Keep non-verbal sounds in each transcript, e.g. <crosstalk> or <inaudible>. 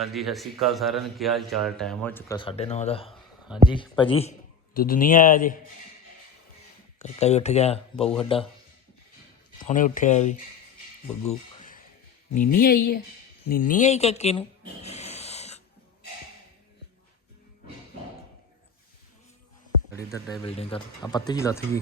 ਹਾਂਜੀ, ਸਤਿ ਸ਼੍ਰੀ ਅਕਾਲ ਸਾਰਿਆਂ ਨੂੰ। ਕੀ ਹਾਲ ਚਾਲ? ਟਾਈਮ ਹੋ ਚੁੱਕਾ 9:30 ਦਾ। ਹਾਂਜੀ, ਭਾਜੀ, ਦੁੱਧ ਨਹੀਂ ਆਇਆ ਜੀ ਕਾਕਾ ਵੀ ਉੱਠ ਗਿਆ ਬਹੂ ਹੱਡਾ ਹੁਣੇ ਉੱਠਿਆ ਵੀ ਬੱਗੂ ਨੀਨੀ ਆਈ ਹੈ? ਨੀਨੀ ਆਈ ਕਾਕੇ ਨੂੰ? ਜਿਹੜੀ ਦੱਡਾ ਬਿਲਡਿੰਗ ਕਰ ਆ ਪੱਤੀ ਜੀ ਲੱਥ ਗਈ।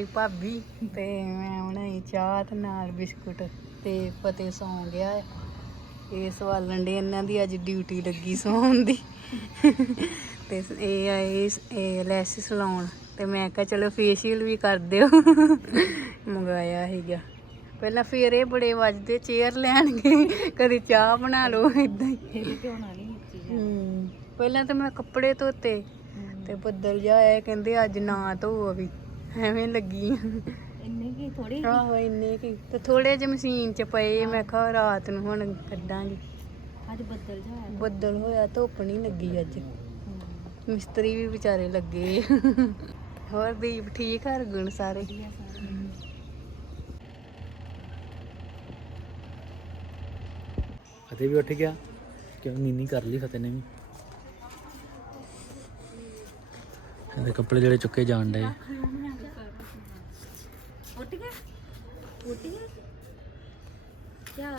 ਮੇਰੀ ਭਾਬੀ ਤੇ ਮੈਂ ਬਣਾਈ ਚਾਹ ਤੇ ਨਾਲ ਬਿਸਕੁਟ ਤੇ ਪਤੇ ਸੌਂ ਗਿਆ ਹੈ। ਇਹ ਸਵਾਲਣ ਦੇ ਇਹਨਾਂ ਦੀ ਅੱਜ ਡਿਊਟੀ ਲੱਗੀ ਸੌਣ ਦੀ। ਤੇ ਇਹ ਆਏ ਇਹ ਲੈਸਿਸ ਲਾਉਣ ਤੇ ਮੈਂ ਕਿਹਾ ਚਲੋ ਫੇਸ਼ੀਅਲ ਵੀ ਕਰ ਦਿਓ। ਮੰਗਾਇਆ ਸੀਗਾ। ਪਹਿਲਾਂ ਫੇਰ ਇਹ ਬੜੇ ਵੱਜਦੇ ਚੇਅਰ ਲੈਣਗੇ। ਕਦੇ ਚਾਹ ਬਣਾ ਲਓ ਇਦਾਂ ਹੀ। ਪਹਿਲਾਂ ਤਾਂ ਮੈਂ ਕੱਪੜੇ ਧੋਤੇ ਤੇ ਬੱਦਲ ਜਿਹਾ ਆਇਆ ਕਹਿੰਦੇ ਅੱਜ ਨਾ ਧੋਵੋ। ਵੀ ਐਵੇਂ ਲੱਗੀ। ਇੰਨੇ ਕੀ ਥੋੜੀ ਆਹੋ ਇੰਨੇ ਕੀ। ਤੇ ਥੋੜੇ ਜਿਹੇ ਮਸ਼ੀਨ 'ਚ ਪਏ ਮੈਂ ਕਿਹਾ ਰਾਤ ਨੂੰ ਹੁਣ ਕੱਢਾਂਗੀ। ਅੱਜ ਬੱਦਲ ਜਾ ਆਇਆ ਬੱਦਲ ਹੋਇਆ ਧੁੱਪ ਨਹੀਂ ਲੱਗੀ ਅੱਜ। ਮਿਸਤਰੀ ਵੀ ਵਿਚਾਰੇ ਲੱਗੇ। ਹੋਰ ਦੀਪ ਠੀਕ ਹਰ ਗੁਣ ਸਾਰੇ? ਫਤਿਹ ਵੀ ਉੱਠ ਗਿਆ? ਕਿਉਂ ਨੀਨੀ ਕਰ ਲਈ ਫਤਿਹ ਨੇ ਵੀ? ਇਹਦੇ ਕੱਪੜੇ ਜਿਹੜੇ ਚੁੱਕੇ ਜਾਣ ਡੇ ਉੱਠ ਗਿਆ ਉੱਠ ਗਿਆ ਕਿਆ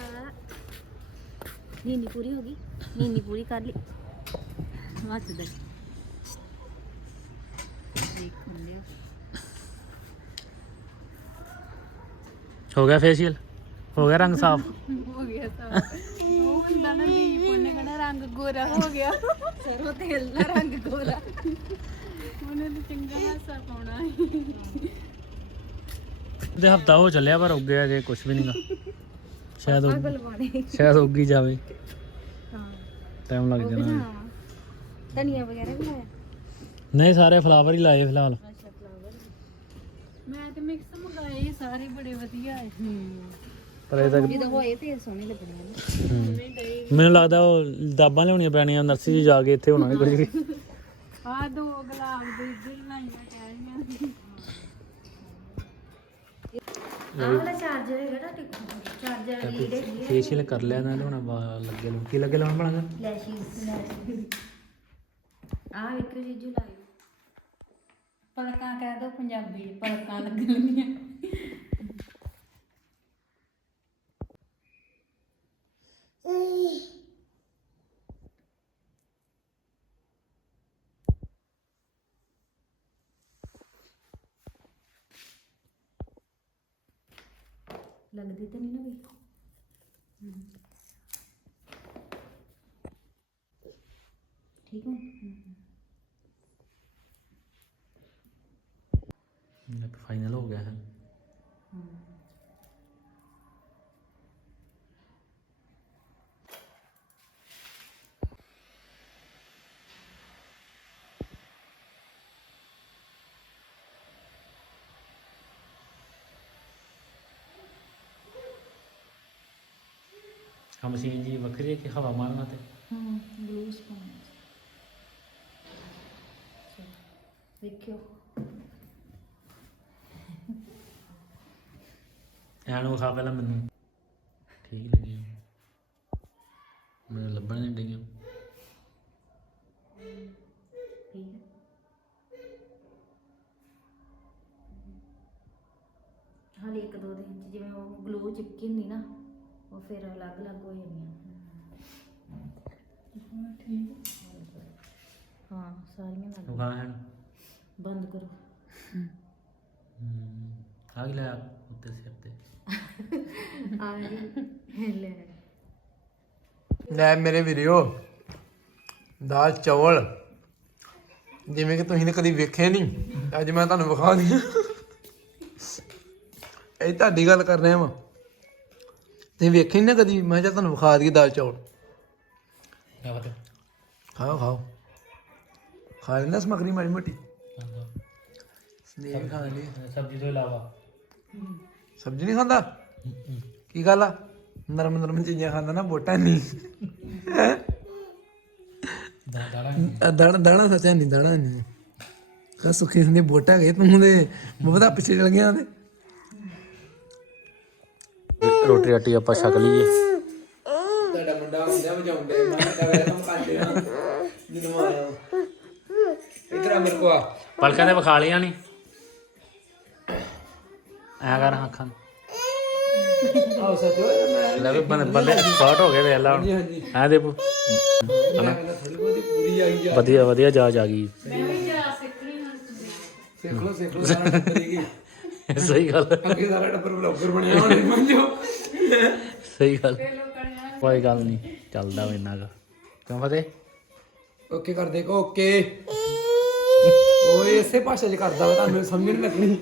ਨੀਂਦ ਪੂਰੀ ਹੋ ਗਈ। ਨੀਂਦ ਪੂਰੀ ਕਰ ਲਈ। ਹੱਥ ਦੇ ਦੇਖ ਲਿਆ ਹੋ ਗਿਆ ਫੇਸ਼ੀਅਲ ਹੋ ਗਿਆ ਰੰਗ ਸਾਫ਼? ਹੋ ਗਿਆ ਤਾਂ ਉਹ ਹੁੰਦਾ ਨਾ ਦੀਪ ਉਹਨੇ ਕਹਣਾ ਰੰਗ ਗੋਰਾ ਹੋ ਗਿਆ। ਸਰੋਂ ਤੇਲ ਦਾ ਰੰਗ ਗੋਰਾ। ਉਹਨੇ ਤਾਂ ਚੰਗਾ ਹਾਸਾ ਪਾਉਣਾ ਤੇ ਹਫਤਾ ਹੋ ਚੱਲਿਆ ਪਰ ਉੱਗਿਆ ਜੇ ਕੁਝ ਵੀ ਨਹੀਂਗਾ ਸ਼ਾਇਦ ਗਲਵਾਣੇ ਸ਼ਾਇਦ ਉੱਗ ਜਾਵੇ। ਹਾਂ। ਟਾਈਮ ਲੱਗ ਜਾਣਾ। ਹਾਂ। ਧਨੀਆ ਵਗੈਰਾ ਵੀ ਲਾਇਆ? ਨਹੀਂ ਸਾਰੇ ਫਲਾਵਰ ਹੀ ਲਾਏ ਫਿਲਹਾਲ। ਅੱਛਾ ਫਲਾਵਰ ਮੈਂ ਤੇ ਮਿਕਸ ਮੰਗਾਏ ਸਾਰੇ ਬੜੇ ਵਧੀਆ ਹੈ। ਪਰ ਇਹ ਤੱਕ ਜਦੋਂ ਹੋਏ ਤੇ ਸੋਹਣੇ ਲੱਗਣੇ ਨੇ। ਹੂੰ। ਮੈਨੂੰ ਲੱਗਦਾ ਉਹ ਦਾਬਾਂ ਲਿਆਉਣੀਆਂ ਪੈਣੀਆਂ ਨਰਸਰੀ 'ਚ ਜਾ ਕੇ ਇੱਥੇ ਹੋਣਾ ਨਹੀਂ ਕੁਝ ਵੀ। ਆ ਦੋ ਗੁਲਾਬ ਦੇ ਇੱਧਰ ਲਾਈਆਂ ਕਹਿ ਆਹ ਵਾਲਾ ਚਾਰਜਰ ਹੈਗਾ ਨਾ ਟਿਕੂ ਚਾਰਜਰ ਲੀਡ ਹੈਗੀ ਹੈ ਫੇਸ਼ੀਅਲ ਕਰ ਲਿਆ ਨਾ ਹੁਣ ਵਾ- ਲੱਗੇ ਲੋਂ ਕੀ ਲੱਗੇ ਲਾਉਣ ਬਣਾਗਾ ਲੈਸ਼ਿਸ ਆਹ ਵੇਖੋ ਜੀਜੂ ਲਾਈ ਪਲਕਾਂ ਕਹਿ ਦੋ ਪੰਜਾਬੀ ਚ, ਪਲਕਾਂ ਲੱਗਣਗੀਆਂ ਲੱਗਦੀ ਤਾਂ ਨਹੀਂ ਨਾ ਵੀ ਠੀਕ ਹੋ? ਫਾਈਨਲ ਹੋ ਗਿਆ ਹੈ ਹਾਂ ਮਸ਼ੀਨ ਜੀ ਵੱਖਰੀ ਹੈ ਕਿ ਹਵਾ ਮਾਰਨਾ ਤੇ? ਹਾਂ ਬਲੂ ਸਪੌਂਜ ਵੇਖਿਓ ਐਨੂੰ ਖਾ ਪਹਿਲਾਂ ਮੈਨੂੰ। ਠੀਕ ਲੱਗੀ। ਮੈਨੂੰ ਲੱਭਣ ਨਹੀਂ ਡਈਆਂ। ਠੀਕ ਹੈ। ਹਾਲੇ ਇੱਕ ਦੋ ਦਿਨ ਚ ਜਿਵੇਂ ਉਹ ਗਲੋ ਚਿਪਕੀ ਹੁੰਦੀ ਨਾ। ਉਹ ਫਿਰ ਅਲੱਗ-ਅਲੱਗ ਹੋ ਜਾਂਦੀਆਂ। ਹਾਂ ਸਾਰੀਆਂ ਲੱਗ ਬੰਦ ਕਰੋ। ਆ ਗਿਆ ਉੱਤੇ ਸਿਰ ਤੇ। ਆ ਲੈ ਲੈ ਮੇਰੇ ਵੀਰਿਓ ਦਾਲ ਚੌਲ। ਜਿਵੇਂ ਕਿ ਤੁਸੀਂ ਨੇ ਕਦੀ ਵੇਖੇ ਨਹੀਂ ਅੱਜ ਮੈਂ ਤੁਹਾਨੂੰ ਵਿਖਾ ਦਿਆਂ ਇਹ ਤੁਹਾਡੀ ਗੱਲ ਕਰ ਰਿਹਾ ਵਾਂ। ਤੁਸੀਂ ਵੇਖੇ ਨੀ ਨਾ ਕਦੀ? ਮੈਂ ਕਿਹਾ ਤੁਹਾਨੂੰ ਵਿਖਾ ਦਈਏ ਦਾਲ ਚੌਲ। ਕਿਆ ਬਾਤ ਹੈ। ਖਾਓ ਖਾਓ। ਖਾ ਲੈਂਦਾ ਸਮਗਰੀ ਮਾੜੀ ਮੋਟੀ। ਸੰਦੀਪ ਖਾ ਲਈ। ਸਬਜ਼ੀ ਤੋਂ ਇਲਾਵਾ। ਸਬਜ਼ੀ ਨਹੀਂ ਖਾਂਦਾ? ਕੀ ਗੱਲ ਆ? ਨਰਮ ਨਰਮ ਚੀਜ਼ਾਂ ਖਾਂਦਾ ਨਾ ਬੋਟਾ ਨਹੀਂ ਦਾਣਾ ਦਾਣਾ ਸੱਚਾ ਨਹੀਂ ਦਾਣਾ ਨਹੀਂ ਕਾ ਸੁੱਖੀ ਸੰਦੀ ਬੋਟਾ ਗਏ ਤੂੰ ਦੇ ਮੁਹਦਾ ਪਿੱਛੇ ਚਲ ਗਿਆ ਤੇ। ਰੋਟੀ ਰਾਟੀ ਆਪਾਂ ਛਕ ਲਈਏ। ਤੁਹਾਡਾ ਮੁੰਡਾ ਹੁੰਦਾ ਵਜਾਉਂਦੇ ਮੈਂ ਤਾਂ ਵੇ ਕੰਮ ਕਰਦੇ ਆ। ਜਦੋਂ ਆਇਆ ਇਧਰ ਆ ਮੇਰੇ ਕੋ ਆ। ਪਲਕਾਂ ਤੇ ਵਿਖਾ ਲਿਆ ਨਹੀਂ। ਐ ਕਰ ਅੱਖਾਂ। ਆਓ ਸੱਚੋ ਮੈਂ ਲੈ ਵੀ ਬੰਦੇ ਬੰਦੇ ਸਪਾਟ ਹੋ ਗਏ ਵੇਖ ਲਾ ਹੁਣ। ਹਾਂਜੀ ਐ ਦੇ ਮੈਂ ਥੋੜੀ ਬਹੁਤੀ ਪੂਰੀ ਆ ਗਈ ਆ ਵਧੀਆ ਵਧੀਆ ਜਾਚ ਆ ਗਈ। ਸਿੱਖ ਲੋ ਸਿੱਖ ਲੋ ਸਾਰਾ ਟੱਬਰ ਹੀ <laughs> ਸਹੀ ਗੱਲ ਅੱਗੇ ਸਾਰਾ ਟੱਬਰ ਬਲੌਗਰ ਬਣਿਆ ਹੋਣੇ ਮੰਜੋ ਸਹੀ ਗੱਲ। ਕੋਈ ਗੱਲ ਨਹੀਂ ਚੱਲਦਾ ਵਾ ਇੰਨਾ ਕੁ। ਕਿਉਂ ਫਤਿਹ? ਓਕੇ ਕਰ ਦੇ ਕੋ ਓਕੇ। ਓਏ ਇਸੇ ਭਾਸ਼ਾ ਚ ਕਰਦਾ ਵਾ ਤੁਹਾਨੂੰ ਸਮਝ ਨਹੀਂ ਲੱਗਣੀ।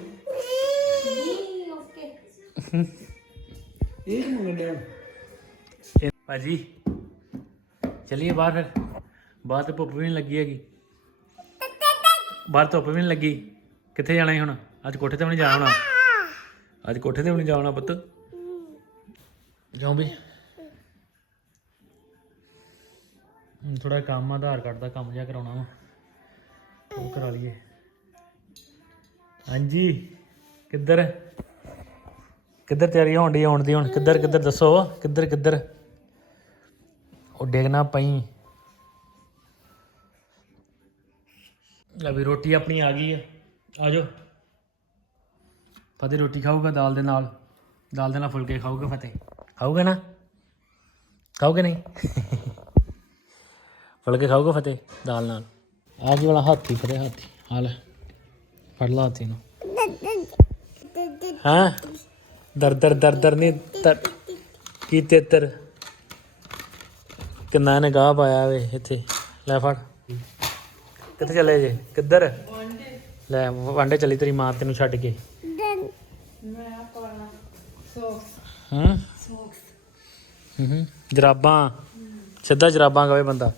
ਇਹ ਕੀ ਮੰਗਣ ਡਿਆ ਇਹ ਭਾਜੀ ਚਲਿਏ ਬਾਹਰ ਫਿਰ। ਬਾਹਰ ਤੇ ਧੁੱਪ ਵੀ ਨਹੀਂ ਲੱਗੀ ਹੈਗੀ। ਬਾਹਰ ਧੁੱਪ ਵੀ ਨਹੀਂ ਲੱਗੀ। ਕਿੱਥੇ ਜਾਣਾ ਹੈ ਹੁਣ? ਅੱਜ ਕੋਠੇ ਤੇ ਵੀ ਨਹੀਂ ਜਾਣਾ। ਅੱਜ ਕੋਠੇ ਤੇ ਵੀ ਨਹੀਂ ਜਾਣਾ ਪੁੱਤ। ਜਾਉਂ ਵੀ ਥੋੜਾ ਕੰਮ ਆਧਾਰ ਕਾਰਡ ਦਾ ਕੰਮ ਜਿਹਾ ਕਰਾਉਣਾ ਵਾ। ਉਹ ਕਰਾ ਲਈਏ। ਹਾਂਜੀ, ਕਿੱਧਰ? ਕਿੱਧਰ ਤਿਆਰੀ ਹੋਣ ਦੀ ਆਉਣ ਦੀ ਹੁਣ? ਕਿੱਧਰ ਕਿੱਧਰ? ਦੱਸੋ, ਕਿੱਧਰ ਕਿੱਧਰ? ਉਹ ਡੇਗਣਾ ਪਈ। ਲੈ ਵੀ ਰੋਟੀ ਆਪਣੀ ਆ ਗਈ ਆ। ਆ ਫਤਿਹ ਰੋਟੀ ਖਾਊਗਾ ਦਾਲ ਦੇ ਨਾਲ। ਦਾਲ ਦੇ ਨਾਲ ਫੁਲਕੇ ਖਾਊਗਾ ਫਤਿਹ। ਖਾਊਗਾ ਨਾ? ਖਾਊਗੇ ਨਹੀਂ? ਫੁਲਕੇ ਖਾਊਗਾ ਫਤਿਹ ਦਾਲ ਨਾਲ। ਆ ਕੀ ਵਾਲਾ ਹਾਥੀ ਫਤਿਹ ਹਾਥੀ। ਆ ਲੈ ਫੜ ਲਾ ਹਾਥੀ ਨੂੰ। ਹਾਂ? ਦਰ ਦਰ ਦਰ ਦਰ ਨਹੀਂ ਤਰ ਕੀ ਤੇਤਰ? ਕਿੰਨਾ ਨੇ ਗਾਹ ਪਾਇਆ ਵੇ ਇੱਥੇ। ਲੈ ਫੜ। ਕਿੱਥੇ ਚੱਲੇ ਜੇ? ਕਿੱਧਰ? ਲੈ ਵਾਂਡੇ ਚੱਲੀ ਤੇਰੀ ਮਾਂ ਤੈਨੂੰ ਛੱਡ ਕੇ। ਹਾਂ? ਹੂੰ। ਜਰਾਬਾਂ। ਸਿੱਧਾ ਜਰਾਬਾਂ ਕਵੇ ਬੰਦਾ।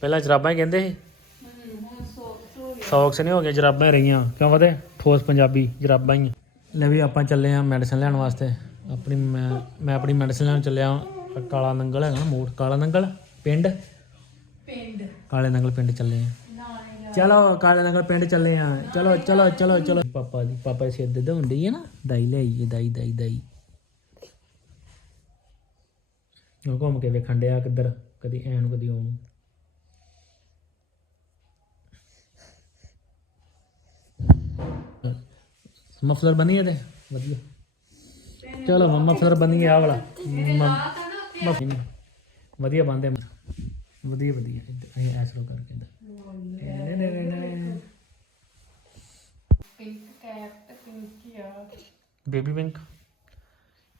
ਪਹਿਲਾਂ ਜਰਾਬਾਂ ਹੀ ਕਹਿੰਦੇ ਸੀ। ਸੌਕਸ ਨਹੀਂ ਹੋ ਗਏ ਜਰਾਬਾਂ ਹੀ ਰਹੀਆਂ। ਕਿਉਂ ਪਤਾ? ਠੋਸ ਪੰਜਾਬੀ ਜਰਾਬਾਂ ਹੀ। ਲੈ ਵੀ ਆਪਾਂ ਚੱਲੇ ਆ ਮੈਡੀਸਨ ਲੈਣ ਵਾਸਤੇ। ਆਪਣੀ ਮੈਂ ਮੈਂ ਆਪਣੀ ਮੈਡੀਸਨ ਲੈਣ ਚੱਲਿਆ ਕਾਲਾ ਨੰਗਲ ਹੈਗਾ ਨਾ ਮੋੜ ਕਾਲਾ ਨੰਗਲ? ਪਿੰਡ? ਪਿੰਡ। ਕਾਲੇ ਨੰਗਲ ਪਿੰਡ ਚੱਲੇ ਆ ਚਲੋ ਕਾਲੇ ਨੰਗਲ ਪਿੰਡ ਚੱਲੇ ਆ ਚਲੋ ਚਲੋ ਚਲੋ ਚਲੋ। ਪਾਪਾ ਦੀ ਪਾਪਾ ਦੇ ਸਿਰ ਦੇ ਹੁੰਦੀ ਹੈ ਨਾ। ਦਾਈ ਲੈ ਆਈਏ ਦਾਈ ਦਾਈ ਦਾਈ ਉਹ ਘੁੰਮ ਕੇ ਵੇਖਣ ਡਿਆ ਕਿੱਧਰ, ਕਦੀ ਐਨ, ਕਦੀ ਉਹ ਨੂੰ ਮਫਲਰ ਬਣੀ ਹੈ ਤੇ? ਵਧੀਆ। ਚਲੋ ਮੰਮਾ ਮਫਲਰ ਬਣੀ ਆ ਵਾਲਾ। ਮਫ- ਵਧੀਆ ਬੰਦੇ ਵਧੀਆ ਵਧੀਆ। ਇੱਧਰ ਅਸੀਂ ਐਸ ਰੋ ਕਰਕੇ ਇੱਧਰ ਪਿੰਕ ਕੈਪ ਪਿੰਕ ਆ ਬੇਬੀ ਪਿੰਕ।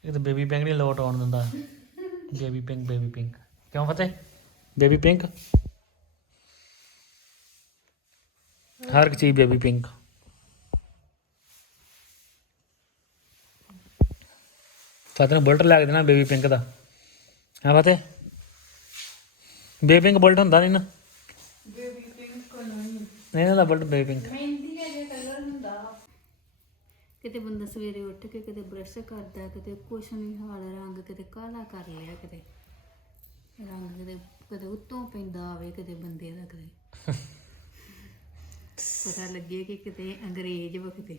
ਇਹ ਤਾਂ ਬੇਬੀ ਪਿੰਕ ਨਹੀਂ ਲੋਟ ਆਉਣ ਦਿੰਦਾ। ਬੇਬੀ ਪਿੰਕ ਬੇਬੀ ਪਿੰਕ ਕਿਉਂ ਫਤਿਹ? ਬੇਬੀ ਪਿੰਕ ਹਰ ਇੱਕ ਚੀਜ਼ ਬੇਬੀ ਪਿੰਕ ਫਤਿਹ ਨੂੰ ਬੁਲਟ ਲੈ ਕੇ ਦੇਣਾ ਬੇਬੀ ਪਿੰਕ ਦਾ। ਹਾਂ ਫਤਿਹ? ਬੇਬੀ ਪਿੰਕ ਬੁਲਟ ਹੁੰਦਾ ਨਹੀਂ ਨਾ? ਬੇਬੀ ਪਿੰਕ ਨਹੀਂ ਨਹੀਂ ਨਾ ਬੁਲਟ ਬੇਬੀ ਪਿੰਕ ਮਹਿੰਦੀ ਹੈ ਜੇ ਕਲਰ ਹੁੰਦਾ ਕਿਤੇ ਬੰਦਾ ਸਵੇਰੇ ਉੱਠ ਕੇ ਕਿਤੇ ਬ੍ਰਸ਼ ਕਰਦਾ ਕਿਤੇ ਕੁਛ ਨਹੀਂ ਹਾਲ ਰੰਗ ਕਿਤੇ ਕਾਲਾ ਕਰ ਲਿਆ ਕਿਤੇ। ਰੰਗ ਕਿਤੇ ਕਦੇ ਉੱਤੋਂ ਪੈਂਦਾ ਆਵੇ ਕਿਤੇ ਬੰਦੇ ਦਾ ਕਿਤੇ। <laughs> ਪਤਾ ਲੱਗੇ ਕਿ ਕਿਤੇ ਅੰਗਰੇਜ਼ ਵਕਤੇ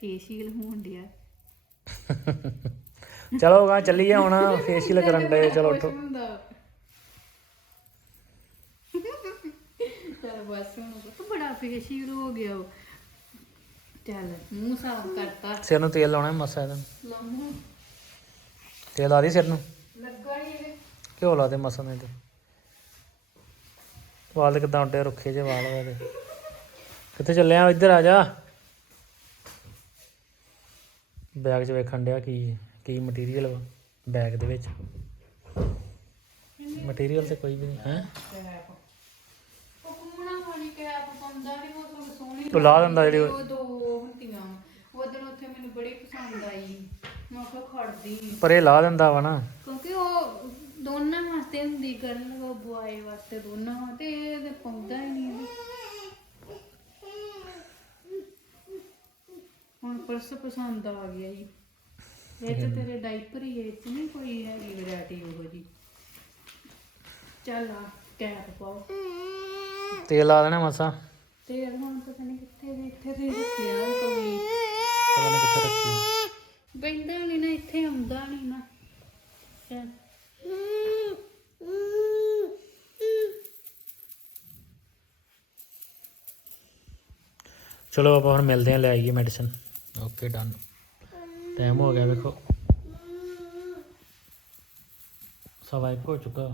ਫੇਸ਼ੀਅਲ ਹੋਣ ਡਿਆ। <laughs> ਚਲੋ ਗਾ ਚੱਲੀਏ ਹੁਣ <laughs> ਫੇਸ਼ੀਅਲ ਕਰਨ ਦੇ ਚਲੋ ਉੱਠੋ ਹੁੰਦਾ ਚਲ ਬਸ ਹੁਣ ਤੂੰ ਬੜਾ ਫੇਸ਼ੀਅਲ ਹੋ ਗਿਆ ਵਾ। ਚੱਲ ਮੂੰਹ ਸਾਫ਼ ਕਰਤਾ। ਸਿਰ ਨੂੰ ਤੇਲ ਲਾਉਣਾ ਮਸਾ ਇਹਦਾ। ਲਾਉਣਾ। ਤੇਲ ਲਾ ਦੀ ਸਿਰ ਨੂੰ। ਲੱਗਾ ਹੀ ਇਹ ਘਿਓ ਲਾ ਦੇ ਮਸਾ ਨੇ ਤੇ ਵਾਲ ਕਿਦਾਂ ਉੱਡੇ ਰੁੱਖੇ ਜੇ ਵਾਲ ਹੋਏ ਤੇ ਕਿੱਥੇ ਚੱਲੇ ਆ? ਇੱਧਰ ਆ ਜਾ। ਬੈਗ 'ਚ ਵੇਖਣ ਡਿਆ ਕੀ ਕੀ ਮਟੀਰੀਅਲ ਵਾ ਬੈਗ ਦੇ ਵਿੱਚ। ਮਟੀਰੀਅਲ ਤੇ ਕੋਈ ਵੀ ਨਹੀਂ ਹੈ। ਉਹ ਕੁਮਣਾ ਵਾਲੀ ਕੈਪ ਪਾਉਂਦਾ ਨਹੀਂ ਉਹ ਤੁਹਾਨੂੰ ਸੋਹਣੀ ਉਹ ਲਾ ਦਿੰਦਾ ਜਿਹੜੀ ਉਹ ਦੋ ਹੁੰਦੀਆਂ। ਉਹ ਦਿਨ ਉੱਥੇ ਮੈਨੂੰ ਬੜੀ ਪਸੰਦ ਆਈ। ਮੈਂ ਕਿਹਾ ਖੜਦੀ। ਪਰ ਲਾ ਦਿੰਦਾ ਵਾ ਨਾ। ਕਿਉਂਕਿ ਉਹ ਦੋਨਾਂ ਵਾਸਤੇ ਹੁੰਦੀ ਗਰਲ ਉਹ ਬੁਆਏ ਵਾਸਤੇ ਦੋਨਾਂ ਵਾਂ ਤੇ ਇਹ ਤੇ ਪਾਉਂਦਾ ਹੀ ਨਹੀਂ। ਹੁਣ ਪਰਸ ਪਸੰਦ ਆ ਗਿਆ ਜੀ। ਇਹ ਤੇ ਤੇਰੇ ਡਾਈਪਰ ਹੀ ਹੈ, ਇਹ 'ਚ ਨਹੀਂ ਕੋਈ ਹੈਗੀ ਵੈਰਾਈਟੀ ਉਹੋ ਜੀ ਚੱਲ ਆ ਕੈਪ ਪਾਓ। ਤੇਲ ਲਾ ਦੇਣਾ ਮਸਾ। ਤੇ ਹੁਣ ਪਤਾ ਨਹੀਂ ਕਿੱਥੇ ਦੇ ਇੱਥੇ ਤੇ ਰੱਖਿਆ ਕੋਈ। ਪਤਾ ਨਹੀਂ ਕਿੱਥੇ ਰੱਖੀ। ਬੈਂਦਾ ਨਹੀਂ ਨਾ ਇੱਥੇ ਆਉਂਦਾ ਨਹੀਂ ਨਾ। ਚੱਲ। ਚਲੋ ਆਪਾਂ ਹੁਣ ਮਿਲਦੇ ਹਾਂ ਲੈ ਆਈਏ ਮੈਡੀਸਨ ਓਕੇ ਡਨ ਟਾਈਮ ਹੋ ਗਿਆ ਵੇਖੋ। ਸਵਾ ਇੱਕ ਹੋ ਚੁੱਕਾ।